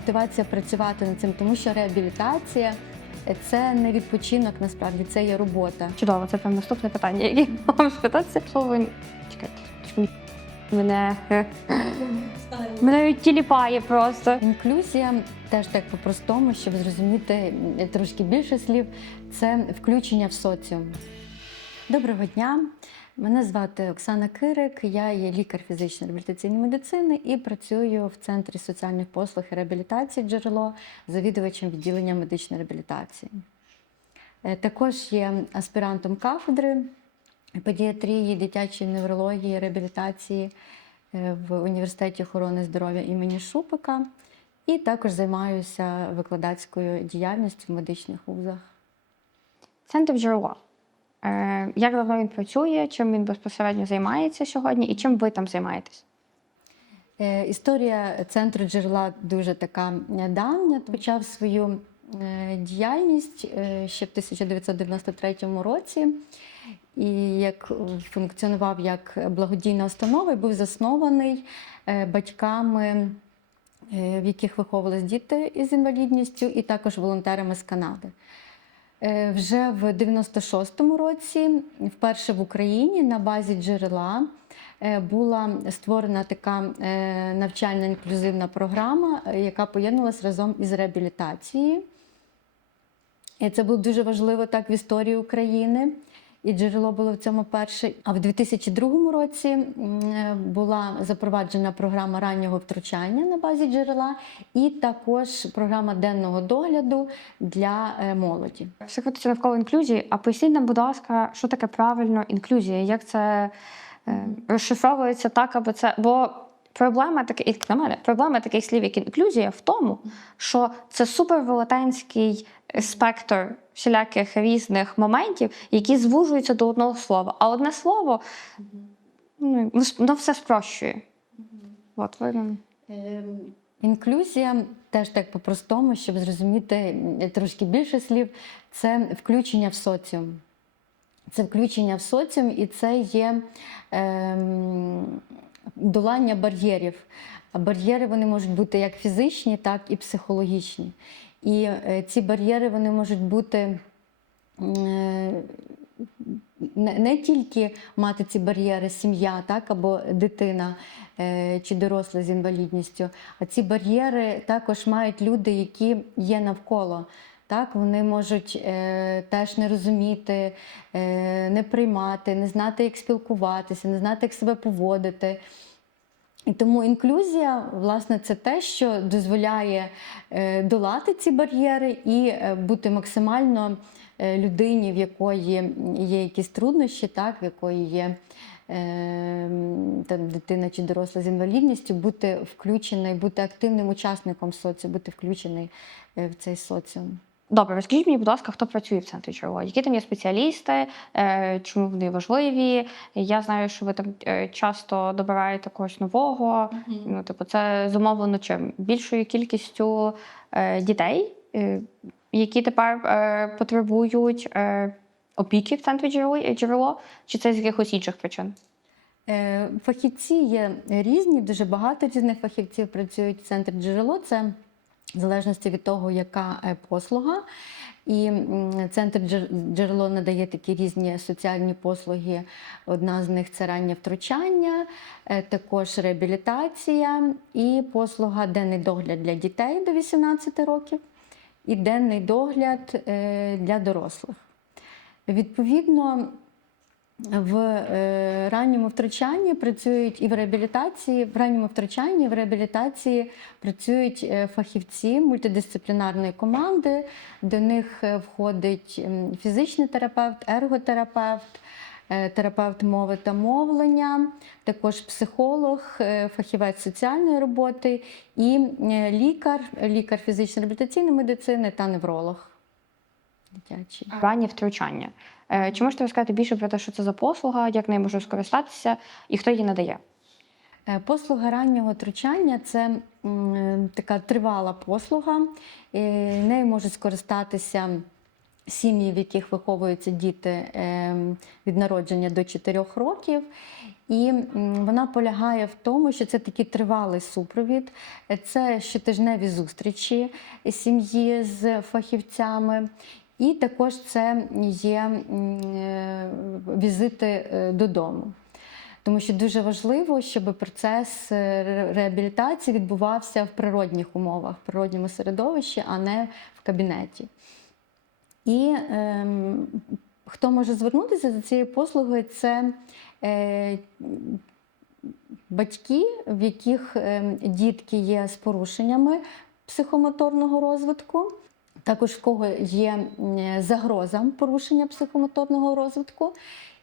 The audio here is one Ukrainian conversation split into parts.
мотивація працювати над цим, тому що реабілітація е, це не відпочинок, насправді це є робота. Чудово, це прям наступне питання, яке я вам спитатися. Слово чекайте, чекайте, мене мене тіліпає просто. Інклюзія теж так по-простому, щоб зрозуміти трошки більше слів, це включення в соціум. Доброго дня! Мене звати Оксана Кирик, я є лікар фізичної реабілітаційної медицини і працюю в центрі соціальних послуг і реабілітації джерело завідувачем відділення медичної реабілітації. Е, Також є аспірантом кафедри педіатрії, дитячої неврології, реабілітації е, в університеті охорони здоров'я імені Шупика. І також займаюся викладацькою діяльністю в медичних вузах. Центр джерело. Е, як давно він працює, чим він безпосередньо займається сьогодні і чим ви там займаєтесь? Е, Історія центру джерела дуже така е, давня. Почав свою діяльність ще в 1993 році. І як функціонував як благодійна установа і був заснований батьками, в яких виховувались діти із інвалідністю, і також волонтерами з Канади. Е, Вже в 96-му році, вперше в Україні на базі джерела е, була створена така е, навчальна інклюзивна програма, яка поєднувалася разом із реабілітацією. Це було дуже важливо так в історії України. І джерело було в цьому перше. А в 2002 році е, була запроваджена програма раннього втручання на базі джерела, і також програма денного догляду для е, молоді. Все крутиться навколо інклюзії. А поясніть нам, будь ласка, що таке правильно інклюзія? Як це е, розшифровується так, аби це. Бо проблема таки, як на мене, проблема таких слів, як інклюзія, в тому, що це супервелетенський спектр всіляких різних моментів, які звужуються до одного слова. А одне слово ну, воно все спрощує. От ви Ем, Інклюзія теж так по-простому, щоб зрозуміти трошки більше слів, це включення в соціум. Це включення в соціум, і це є ем, долання бар'єрів. А бар'єри вони можуть бути як фізичні, так і психологічні. І е, ці бар'єри вони можуть бути. е, не, тільки мати ці бар'єри сім'я, так або дитина е, чи дорослий з інвалідністю, а ці бар'єри також мають люди, які є навколо. Так, вони можуть е, теж не розуміти, е, не приймати, не знати, як спілкуватися, не знати, як себе поводити. І тому інклюзія, власне, це те, що дозволяє е, долати ці бар'єри і е, бути максимально е, людині, в якої є якісь труднощі, так, в якої є там, дитина чи доросла з інвалідністю, бути включений, бути активним учасником соціуму, бути включений в цей соціум. Добре, розкажіть мені, будь ласка, хто працює в центрі джерело? Які там є спеціалісти, е, чому вони важливі? Я знаю, що ви там е, часто добираєте когось нового. Ну, типу, це зумовлено чим? Більшою кількістю е, дітей, які тепер потребують опіки в центрі джерело, чи це з якихось інших причин? Фахівці є різні, дуже багато різних фахівців працюють в центрі джерело. Це в залежності від того, яка е, послуга. І центр джерело надає такі різні соціальні послуги. Одна з них це раннє втручання, е, також реабілітація і послуга денний догляд для дітей до 18 років і денний догляд е, для дорослих. Відповідно, в е, ранньому втручанні працюють і в реабілітації. В ранньому втручанні в реабілітації працюють е, фахівці мультидисциплінарної команди. До них е, входить фізичний терапевт, ерготерапевт, терапевт мови та мовлення, також психолог, фахівець соціальної роботи і лікар, лікар фізичної реабілітаційної медицини та невролог. Дитячий. Раннє втручання. Е, Чи можете розказати більше про те, що це за послуга, як нею можна скористатися і хто її надає? Е, Послуга раннього втручання це така тривала послуга. Е, Нею можуть скористатися сім'ї, в яких виховуються діти від народження до 4 років. І вона полягає в тому, що це такий тривалий супровід, Е, це щотижневі зустрічі сім'ї з фахівцями. І також це є е, візити е, додому. Тому що дуже важливо, щоб процес е, реабілітації відбувався в природних умовах, в природньому середовищі, а не в кабінеті. І ем, хто може звернутися за цією послугою, це е, батьки, в яких ем, дітки є з порушеннями психомоторного розвитку. Також в кого є загроза порушення психомоторного розвитку,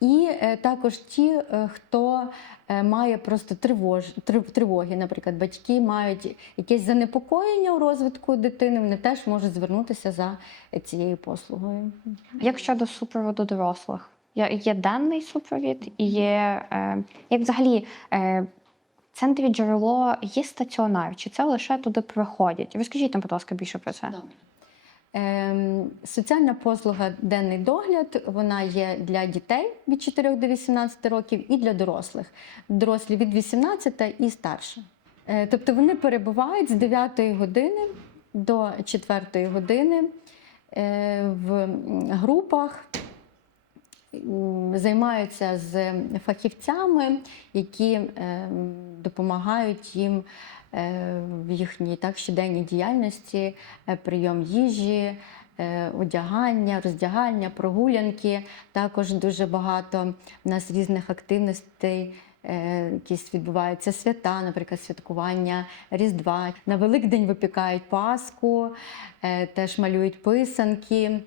і е, також ті, е, хто е, має просто тривож, тривоги, наприклад, батьки мають якесь занепокоєння у розвитку дитини, вони теж можуть звернутися за цією послугою. Як щодо супроводу дорослих? Є, є денний супровід і є як взагалі в центрі джерело є стаціонар, чи це лише туди приходять? Розкажіть нам, будь ласка, більше про це. Ем, Соціальна послуга денний догляд вона є для дітей від 4 до 18 років і для дорослих. Дорослі від 18 і старше. Е, Тобто вони перебувають з 9 години до 4 години е, в групах, займаються з фахівцями, які ем, допомагають їм в їхній так, щоденній діяльності, е, прийом їжі, е, одягання, роздягання, прогулянки. Також дуже багато в нас різних активностей. е, Якісь відбуваються свята, наприклад, святкування Різдва. На Великдень випікають Пасху, е, теж малюють писанки.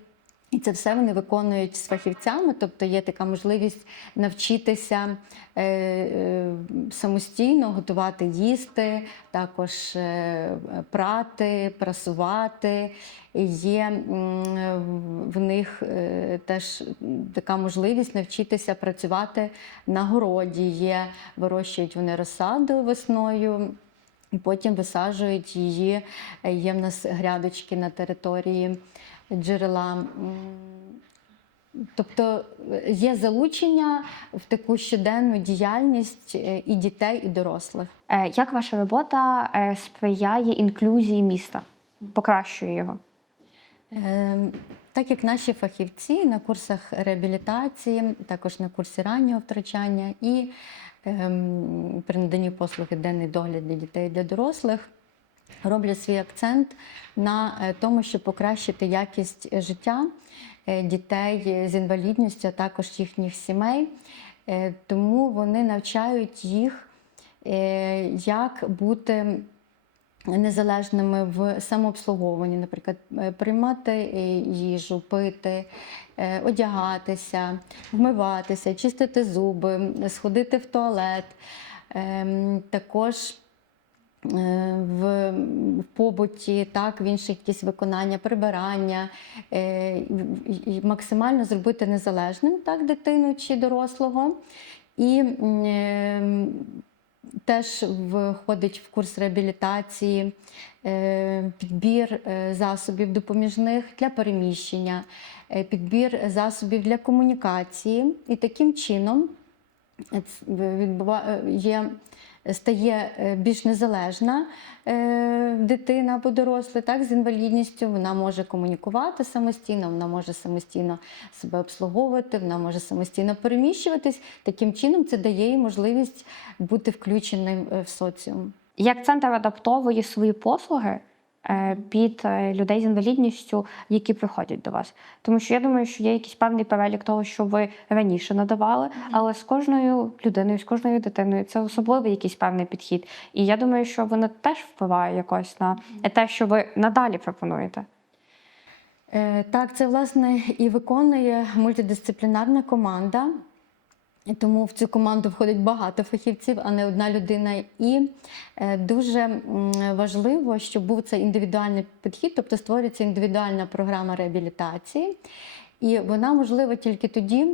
І це все вони виконують з фахівцями, тобто є така можливість навчитися е, е, самостійно готувати їсти, також е, прати, прасувати. Є в- них теж така можливість навчитися працювати на городі. Є, вирощують вони розсаду весною. І потім висаджують її. Є в нас грядочки на території джерела. Тобто є залучення в таку щоденну діяльність е, і дітей, і дорослих. Е, як ваша робота е, сприяє інклюзії міста, покращує його? Так як наші фахівці на курсах реабілітації, також на курсі раннього втрачання і ем, при наданні послуги денний догляд для дітей і для дорослих, роблять свій акцент на е, тому, щоб покращити якість життя е, дітей з інвалідністю, а також їхніх сімей. Е, Тому вони навчають їх, е, як бути незалежними в самообслуговуванні, наприклад, е, приймати е, їжу, пити, е, одягатися, вмиватися, чистити зуби, сходити в туалет. Ем, Також е, в, побуті, так, в інших якісь виконання, прибирання, е, і- максимально зробити незалежним так, дитину чи дорослого. І е, теж входить в курс реабілітації, е, підбір засобів допоміжних для переміщення, підбір засобів для комунікації. І таким чином є, стає е, більш незалежна е, дитина або дорослий, так, з інвалідністю. Вона може комунікувати самостійно, вона може самостійно себе обслуговувати, вона може самостійно переміщуватись. Таким чином, це дає їй можливість бути включеним е, в соціум. Як центр адаптовує свої послуги під е, людей з інвалідністю, які приходять до вас? Тому що я думаю, що є якийсь певний перелік того, що ви раніше надавали, але з кожною людиною, з кожною дитиною це особливий якийсь певний підхід. І я думаю, що воно теж впливає якось на те, що ви надалі пропонуєте. Е, Так, це власне і виконує мультидисциплінарна команда. Тому в цю команду входить багато фахівців, а не одна людина. І е, дуже важливо, щоб був цей індивідуальний підхід, тобто створюється індивідуальна програма реабілітації. І вона можлива тільки тоді,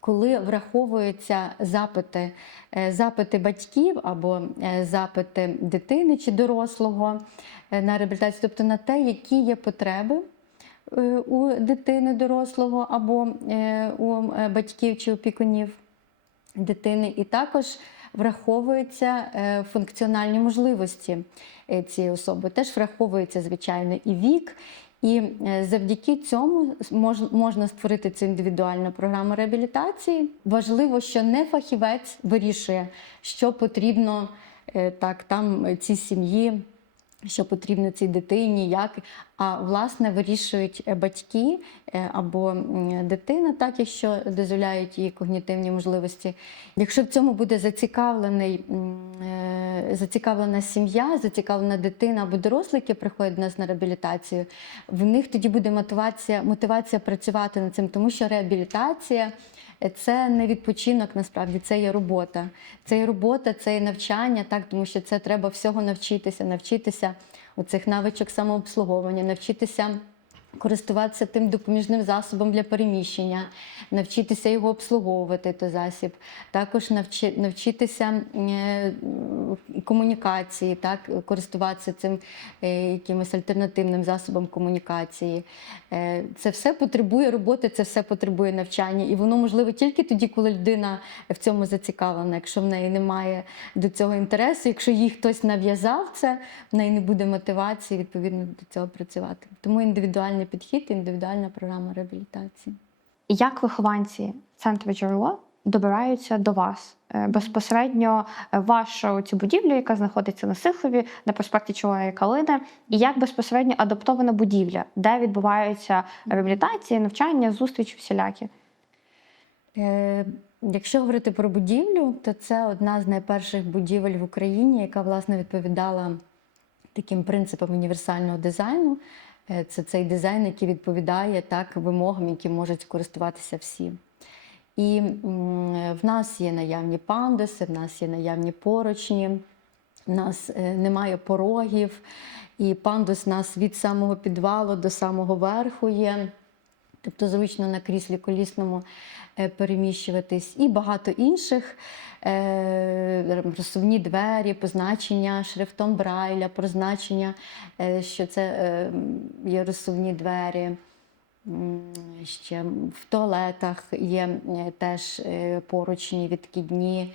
коли враховуються запити, е, запити батьків або е, запити дитини чи дорослого на реабілітацію, тобто на те, які є потреби у дитини дорослого або е, у е, батьків чи опікунів дитини, і також враховуються е, функціональні можливості е, цієї особи. Теж враховується, звичайно, і вік. І е, завдяки цьому можна створити цю індивідуальну програму реабілітації. Важливо, що не фахівець вирішує, що потрібно е, так там е, цій сім'ї, що потрібно цій дитині, як. А власне вирішують е, батьки е, або дитина, так якщо дозволяють її когнітивні можливості. Якщо в цьому буде зацікавлений, е, зацікавлена сім'я, зацікавлена дитина або дорослий, які приходять до нас на реабілітацію, в них тоді буде мотивація, мотивація працювати над цим, тому що реабілітація. Це не відпочинок, насправді це є робота. Це є робота, це є навчання, так тому що це треба всього навчитися, навчитися у цих навичок самообслуговування, навчитися користуватися тим допоміжним засобом для переміщення, навчитися його обслуговувати, той засіб, також навчи, навчитися е, комунікації, так, користуватися цим е, якимось альтернативним засобом комунікації. Е, Це все потребує роботи, це все потребує навчання. І воно можливо тільки тоді, коли людина в цьому зацікавлена. Якщо в неї немає до цього інтересу, якщо їй хтось нав'язав це, в неї не буде мотивації відповідно до цього працювати. Тому індивідуальний підхід, індивідуальна програма реабілітації. Як вихованці центру джерело добираються до вас Е, безпосередньо е, вашу цю будівлю, яка знаходиться на Сихові, на проспекті Чоловіка Калини, і як безпосередньо адаптована будівля, де відбуваються реабілітації, навчання, зустрічі всілякі? Е, Якщо говорити про будівлю, то це одна з найперших будівель в Україні, яка власне відповідала таким принципам універсального дизайну. Е, Це цей дизайн, який відповідає так вимогам, які можуть скористуватися всі. І в нас є наявні пандуси, в нас є наявні поручні, в нас е, немає порогів, і пандус у нас від самого підвалу до самого верху є. Тобто зручно на кріслі колісному е, переміщуватись, і багато інших е, розсувні двері, позначення шрифтом Брайля, позначення, е, що це є розсувні двері. Ще в туалетах є теж поручні відкидні,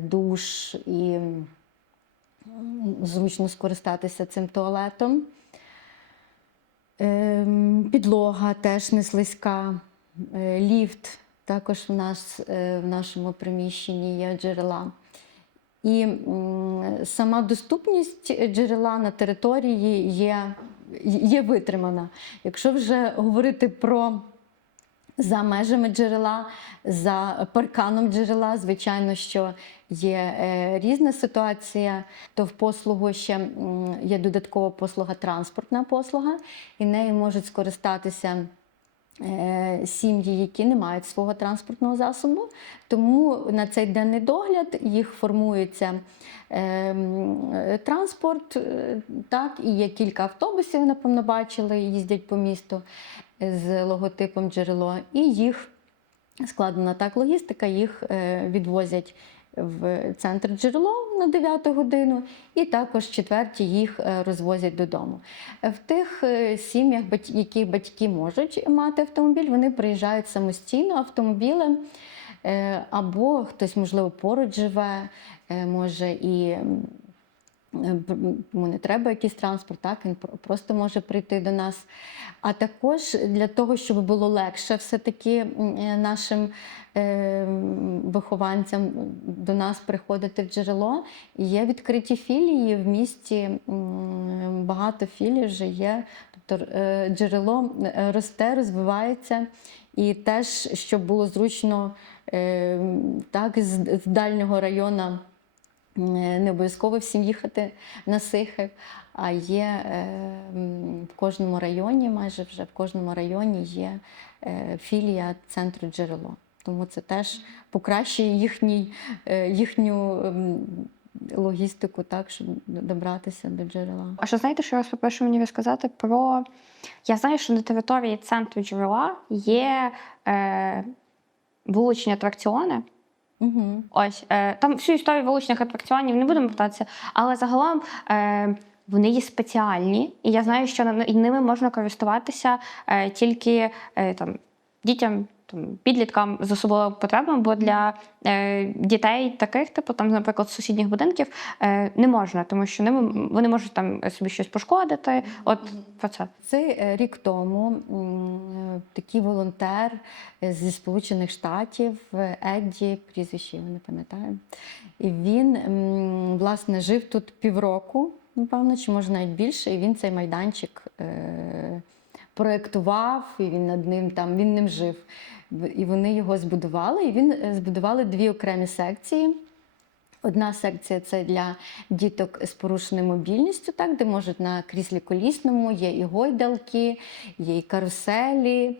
душ і зручно скористатися цим туалетом. Ем, Підлога теж не слизька, Е, ліфт також в нас е, в нашому приміщенні є джерела. І сама доступність джерела на території є, є витримана. Якщо вже говорити про за межами джерела, за парканом джерела, звичайно, що є е, різна ситуація, то в послугу ще є додаткова послуга, транспортна послуга, і нею можуть скористатися. е, Сім'ї, які не мають свого транспортного засобу, тому на цей денний догляд їх формується е, транспорт. Так, і є кілька автобусів, напевно, бачили, їздять по місту з логотипом джерело, і їх складена так логістика, їх е, відвозять в центр джерело на 9 годину, і також в четвертій їх е, розвозять додому. В тих е, сім'ях, які батьки можуть мати автомобіль, вони приїжджають самостійно автомобілем. Або хтось, можливо, поруч живе, може і йому не треба якийсь транспорт, так він просто може прийти до нас. А також для того, щоб було легше все-таки е, нашим е, вихованцям до нас приходити в джерело, є відкриті філії в місті. Багато філій вже є. Тобто е, джерело е, росте, розвивається. І теж, щоб було зручно е, так, з, дальнього району Е, не обов'язково всім їхати на Сихів, а є е, в кожному районі, майже вже в кожному районі є е, філія центру джерело. Тому це теж покращує їхній, е, їхню логістику, так, щоб добратися до джерела. А що знаєте, що я вас попрошу мені розказати про. Я знаю, що на території центру джерела є е, вуличні атракціони. Угу. Ось е, там всю історію вуличних атракціонів не будемо питатися, але загалом е, вони є спеціальні, і я знаю, що ними можна користуватися е, тільки е, там, дітям, там, підліткам з особливими потребами, бо для е, дітей таких, типу, там, наприклад, сусідніх будинків, е, не можна, тому що ними вони можуть там собі щось пошкодити. От про це. Це е, рік тому е, такий волонтер е, зі Сполучених Штатів Едді, прізвище його не пам'ятаю. І він власне жив тут півроку, напевно, чи може навіть більше. І він цей майданчик е, проєктував, і він над ним там він ним жив. І вони його збудували. І він е, збудували дві окремі секції. Одна секція це для діток з порушеною мобільністю, так, де можуть на кріслі колісному, є і гойдалки, є і каруселі,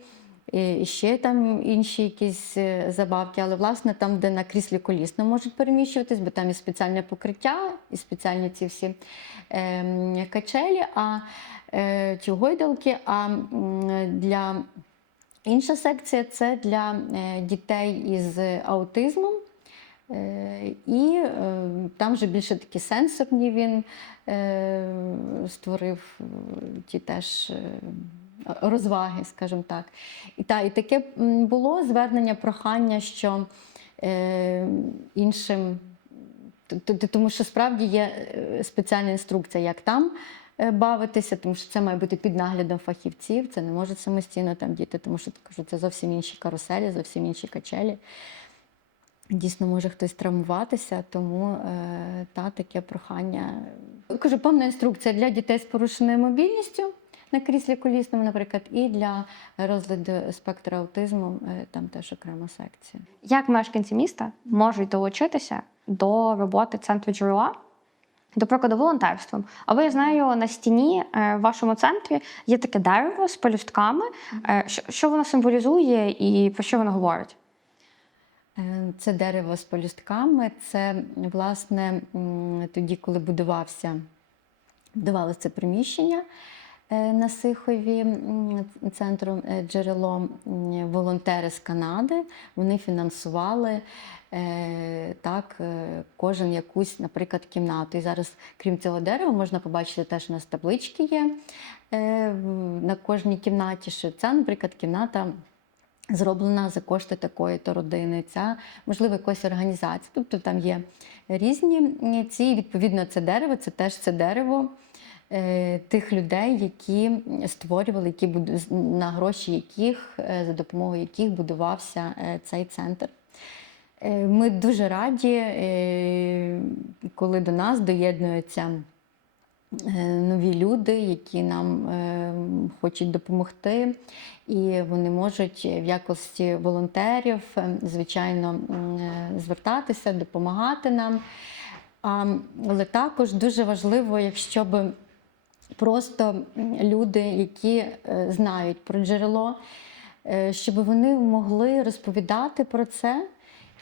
і ще там інші якісь е, забавки. Але власне там, де на кріслі колісному можуть переміщуватись, бо там і спеціальне покриття, і спеціальні ці всі ем, качелі, а е, чи гойдалки. А для інша секція це для е, дітей із аутизмом. Е, І е, там вже більше такі сенсорні він е, створив е, ті теж е, розваги, скажімо так. І, та, і таке було звернення, прохання, що е, іншим, тому що справді є е, спеціальна інструкція, як там. е, Бавитися, тому що це має бути під наглядом фахівців, це не можуть самостійно там діти, тому що кажу, це зовсім інші каруселі, зовсім інші качелі. Дійсно, може хтось травмуватися, тому е, та таке прохання. Кажу, повна інструкція для дітей з порушеною мобільністю на кріслі колісному, наприклад, і для розладу спектру аутизму е, там теж окрема секція. Як мешканці міста можуть долучитися до роботи центру джерела? До прикладу, волонтерством. Або я знаю, на стіні е, в вашому центрі є таке дерево з пелюстками. Е, Що, воно символізує і про що воно говорить? Це дерево з полюстками. Це, власне, тоді, коли будувався, будувалося це приміщення на Сихові м, центром е, джерелом, волонтери з Канади вони фінансували е, так, е, кожен якусь, наприклад, кімнату. І зараз, крім цього дерева, можна побачити теж у нас таблички є е, на кожній кімнаті, що це, наприклад, кімната зроблена за кошти такої-то родини, ця, можливо, якоїсь організації. Тобто там є різні ці, відповідно, це дерево, це теж це дерево е, тих людей, які створювали, які на гроші яких, е, за допомогою яких будувався е, цей центр. Е, Ми дуже раді, е, коли до нас доєднуються е, нові люди, які нам е, хочуть допомогти, і вони можуть в якості волонтерів, е, звичайно, е, звертатися, допомагати нам. Але також дуже важливо, якщо б просто люди, які е, знають про джерело, е, щоб вони могли розповідати про це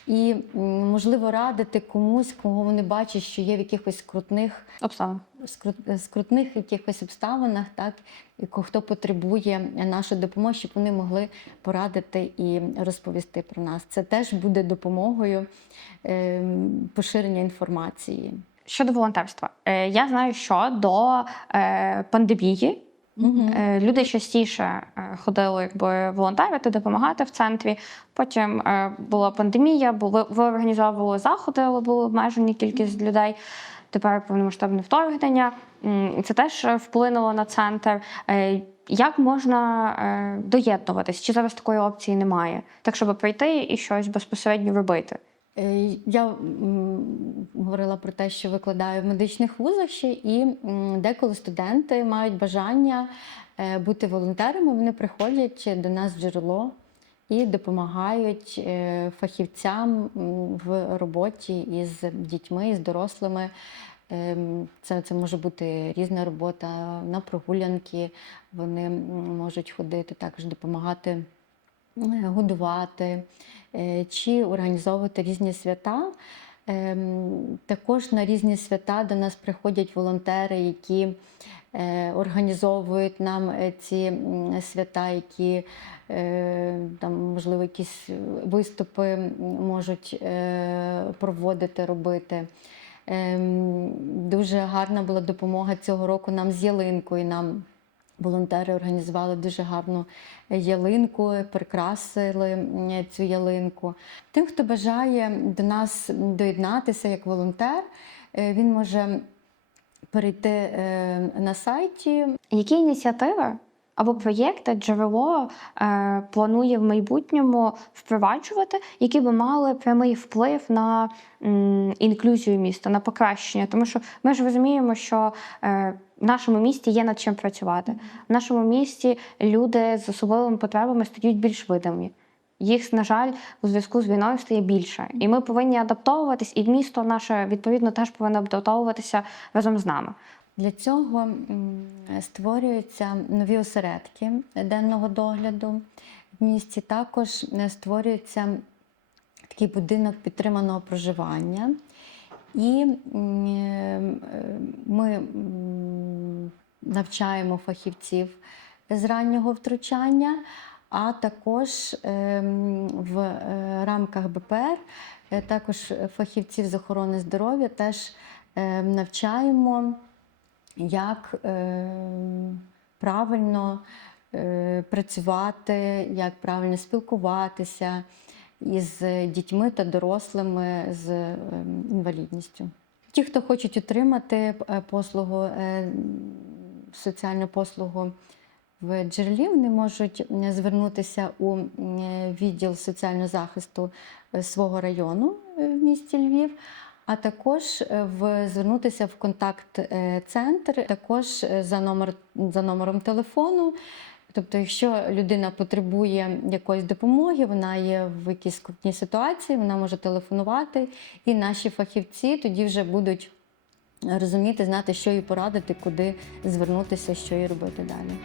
і, можливо, радити комусь, кого вони бачать, що є в якихось скрутних Обставин. скрут- скрутних якихось обставинах, так і хто потребує нашої допомоги, щоб вони могли порадити і розповісти про нас. Це теж буде допомогою ем, поширення інформації. Щодо волонтерства, Е, я знаю, що до е, пандемії Е, Люди частіше ходили якби волонтерити, допомагати в центрі. Потім е, була пандемія, були ви організовували заходи, але була обмежена кількість людей. Тепер повномасштабне вторгнення. Це теж вплинуло на центр. Як можна доєднуватись? Чи зараз такої опції немає? Так, щоб прийти і щось безпосередньо робити? Е, Я говорила про те, що викладаю в медичних вузах ще, і деколи студенти мають бажання е, бути волонтерами. Вони приходять до нас в джерело і допомагають е, фахівцям в роботі із дітьми, з дорослими. Це, це може бути різна робота на прогулянки. Вони можуть ходити, також допомагати годувати е, чи організовувати різні свята. Ем, Також на різні свята до нас приходять волонтери, які е, організовують нам е, ці свята, які е, там, можливо, якісь виступи можуть е, проводити, робити. Ем, Дуже гарна була допомога цього року нам з ялинкою. Нам волонтери організували дуже гарну ялинку, прикрасили цю ялинку. Тим, хто бажає до нас доєднатися як волонтер, е, він може перейти е, на сайті Які ініціативи або проєкти джерело е, планує в майбутньому впроваджувати, які би мали прямий вплив на м, інклюзію міста, на покращення? Тому що ми ж розуміємо, що е, в нашому місті є над чим працювати. В нашому місті люди з особливими потребами стають більш видимі. Їх, на жаль, у зв'язку з війною стає більше. І ми повинні адаптовуватись, і місто наше відповідно теж повинно адаптовуватися разом з нами. Для цього створюються нові осередки денного догляду в місті. Також е, створюється такий будинок підтриманого проживання. І е, ми навчаємо фахівців з раннього втручання, а також ем, в е, рамках БПР е, також фахівців з охорони здоров'я теж е, навчаємо як е, правильно е, працювати, як правильно спілкуватися із дітьми та дорослими з інвалідністю. Ті, хто хочуть отримати послугу, соціальну послугу в джерелі, вони можуть звернутися у відділ соціального захисту е, свого району е, в місті Львів а також е, в, звернутися в контакт-центр, також за, номер, за номером телефону. Тобто, якщо людина потребує якоїсь допомоги, вона є в якійсь скрутній ситуації, вона може телефонувати, і наші фахівці тоді вже будуть розуміти, знати, що їй порадити, куди звернутися, що їй робити далі.